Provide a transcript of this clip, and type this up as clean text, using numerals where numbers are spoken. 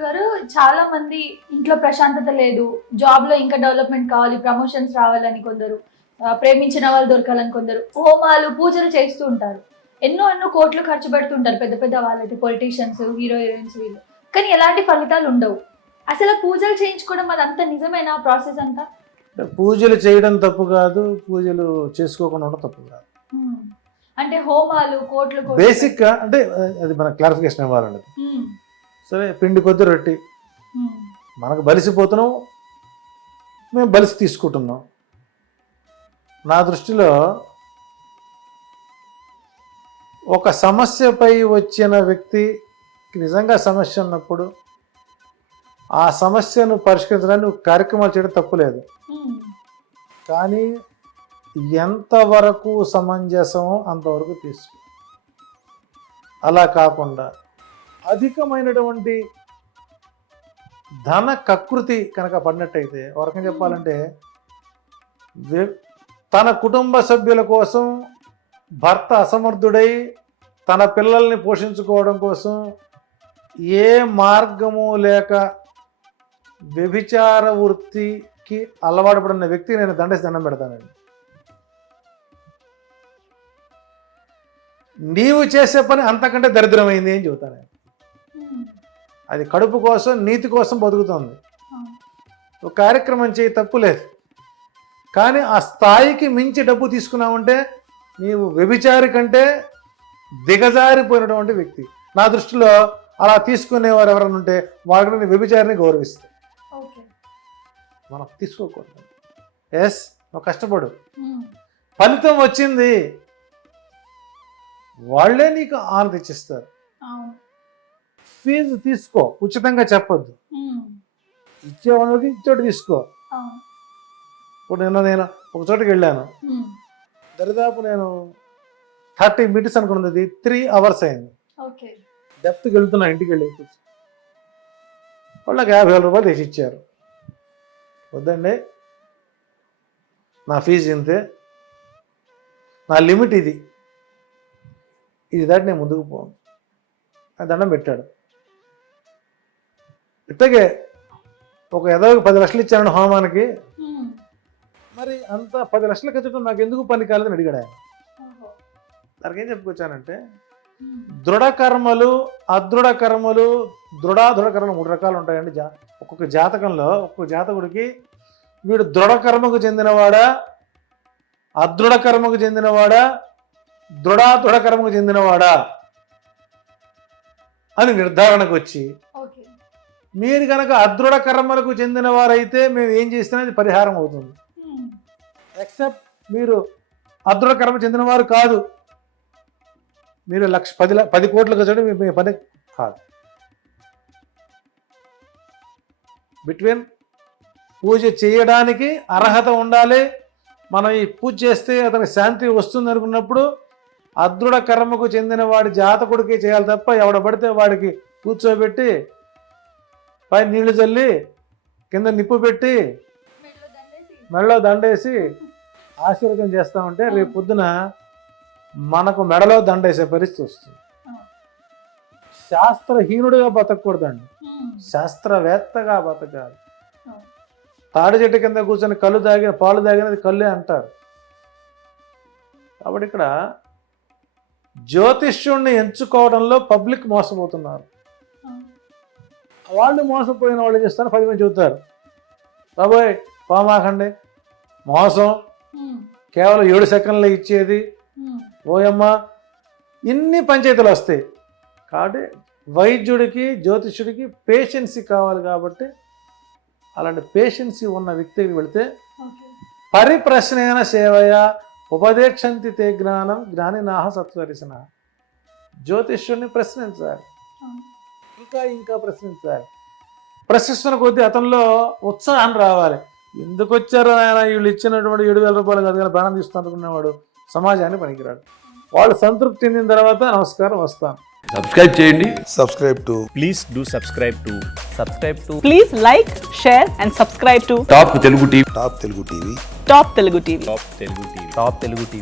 Doctor గారు, చాలా మంది ఇంట్లో ప్రశాంతత లేదు, జాబ్ లో ఇంకా డెవలప్మెంట్ కావాలి, ప్రమోషన్స్ రావాలని కొందరు, ప్రేమించిన వాళ్ళు దొరకాలని కొందరు హోమాలు పూజలు చేస్తూ ఉంటారు. ఎన్నో ఎన్నో కోట్లు ఖర్చు పెడుతుంటారు పెద్ద పెద్ద వాళ్ళైతే, పొలిటీషియన్స్, హీరోయిన్స్ వీళ్ళు. కానీ ఎలాంటి ఫలితాలు ఉండవు. అసలు పూజలు చేయించుకోవడం అదంతా నిజమేనా ప్రాసెస్ అంతా? పూజలు చేయడం తప్పు కాదు, పూజలు చేసుకోకుండా ఉండడం తప్పు కాదు. అంటే హోమాలు కోట్లు బేసిక్ గా అంటే అది మన క్లారిఫికేషన్ ఇవ్వాలండి. సరే, పిండి కొద్ది రొట్టి, మనకు బలిసిపోతున్నాం, మేము బలిసి తీసుకుంటున్నాం. నా దృష్టిలో ఒక సమస్యపై వచ్చిన వ్యక్తి నిజంగా సమస్య ఉన్నప్పుడు ఆ సమస్యను పరిష్కరించడానికి కార్యక్రమాలు చేయడం తప్పులేదు. కానీ ఎంతవరకు సమంజసమో అంతవరకు తీసుకో. అలా కాకుండా అధికమైనటువంటి ధన కకృతి కనుక పడినట్టయితే, వరకం చెప్పాలంటే తన కుటుంబ సభ్యుల కోసం భర్త అసమర్థుడై తన పిల్లల్ని పోషించుకోవడం కోసం ఏ మార్గము లేక వ్యభిచార వృత్తికి అలవాటు పడిన వ్యక్తి నేను దండేసి దండం పెడతానండి. నీవు చేసే పని అంతకంటే దరిద్రమైంది అని చెబుతాను. అది కడుపు కోసం, నీతి కోసం బతుకుతుంది. ఒక కార్యక్రమం చేయి, తప్పు లేదు. కానీ ఆ స్థాయికి మించి డబ్బు తీసుకున్నావంటే నీవు వ్యభిచారి కంటే దిగజారిపోయినటువంటి వ్యక్తి. నా దృష్టిలో అలా తీసుకునేవారు ఎవరైనా ఉంటే వాళ్ళకి నేను వ్యభిచారిని గౌరవిస్తాను. మనం తీసుకోకూడదు. ఎస్, నువ్వు కష్టపడు, ఫలితం వచ్చింది, వాళ్ళే నీకు ఆనంద ఇచ్చిస్తారు. ఫీజు తీసుకో, ఉచితంగా చెప్పొద్దు. ఇచ్చేవాళ్ళకి ఇచ్చోటి తీసుకో. ఇప్పుడు నేను ఒక చోటుకి వెళ్ళాను, దరిదాపు నేను 30 minutes అనుకున్నది 3 hours అయింది. డెప్త్కి వెళ్తున్నా, ఇంటికి వెళ్ళి వాళ్ళకి 50,000 రూపాయలు తీసి ఇచ్చారు. వద్దండి, నా ఫీజు ఇంతే, నా లిమిట్ ఇది దాటి నేను ముందుకు పోను అని దండం పెట్టాడు. ఇట్టగే ఒక ఏదో 10 లక్షలు ఇచ్చాను హోమానికి, మరి అంత 10 లక్షలు ఖర్చు నాకు ఎందుకు పని కాలేదని అడిగాడు ఆయన. దానికి ఏం చెప్పుకొచ్చానంటే, దృఢ కర్మలు, అదృఢ కర్మలు, దృఢ కర్మలు 3 రకాలు ఉంటాయండి. ఒక్కొక్క జాతకంలో ఒక్కొక్క జాతకుడికి వీడు దృఢ కర్మకు చెందినవాడా, అదృఢ కర్మకు చెందినవాడా, దృఢ కర్మకు చెందినవాడా అని నిర్ధారణకు వచ్చి, మీరు కనుక అదృఢ కర్మలకు చెందిన వారైతే మేము ఏం చేసినా అది పరిహారం అవుతుంది. ఎక్సెప్ట్ మీరు అదృఢ కర్మ చెందిన వారు కాదు, మీరు 10 కోట్లు ఖర్చు మీ పని కాదు. బిట్వీన్ పూజ చేయడానికి అర్హత ఉండాలి. మనం ఈ పూజ చేస్తే అతనికి శాంతి వస్తుంది అనుకున్నప్పుడు అదృఢ కర్మకు చెందిన వాడి జాతకుడికి చేయాలి తప్ప ఎవడబడితే వాడికి కూర్చోబెట్టి పై నీళ్లు చల్లి కింద నిప్పు పెట్టి మెడలో దండేసి ఆశీర్వాదం చేస్తామంటే రేపు పొద్దున మనకు మెడలో దండేసే పరిస్థితి వస్తుంది. శాస్త్రహీనుడిగా బతకూడదండి, శాస్త్రవేత్తగా బతకాలి. తాడి చెట్టు కింద కూర్చొని పాలు తాగినది కళ్ళే అంటారు. కాబట్టి ఇక్కడ జ్యోతిష్యుణ్ణి ఎంచుకోవడంలో పబ్లిక్ మోసపోతున్నారు. వాళ్ళు మోసపోయిన వాళ్ళు ఏం చేస్తారు, 10 మంది చెబుతారు, బాబోయ్ పోమాకండి, మోసం, కేవలం 7 సెకండ్లు ఇచ్చేది, ఓయమ్మ, ఇన్ని పంచాయతీలు వస్తాయి. కాబట్టి వైద్యుడికి, జ్యోతిష్యుడికి పేషెన్సీ కావాలి. కాబట్టి అలాంటి పేషెన్సీ ఉన్న వ్యక్తికి వెళితే పరిప్రశ్నేన సేవయ ఉపదేక్షంతి తే జ్ఞానం జ్ఞానినాహ సత్వరిసిన. జ్యోతిష్యుడిని ప్రశ్నించాలి, ఇంకా ప్రశ్నించాలి. ప్రశ్నిస్తున్న కొద్దీ అతనిలో ఉత్సాహం రావాలి. ఎందుకు వచ్చారో ఆయన, వీళ్ళు ఇచ్చినటువంటి 7,000 రూపాయలు కదా ప్రాణం తీసుకుంటున్నవాడు సమాజాన్ని పనికిరాడు. వాళ్ళు సంతృప్తి చెందిన తర్వాత నమస్కారం, వస్తాను. సబ్స్క్రైబ్ చేయండి. Please do subscribe to. Please like, share and subscribe to top Telugu TV. Top Telugu TV. Top Telugu TV.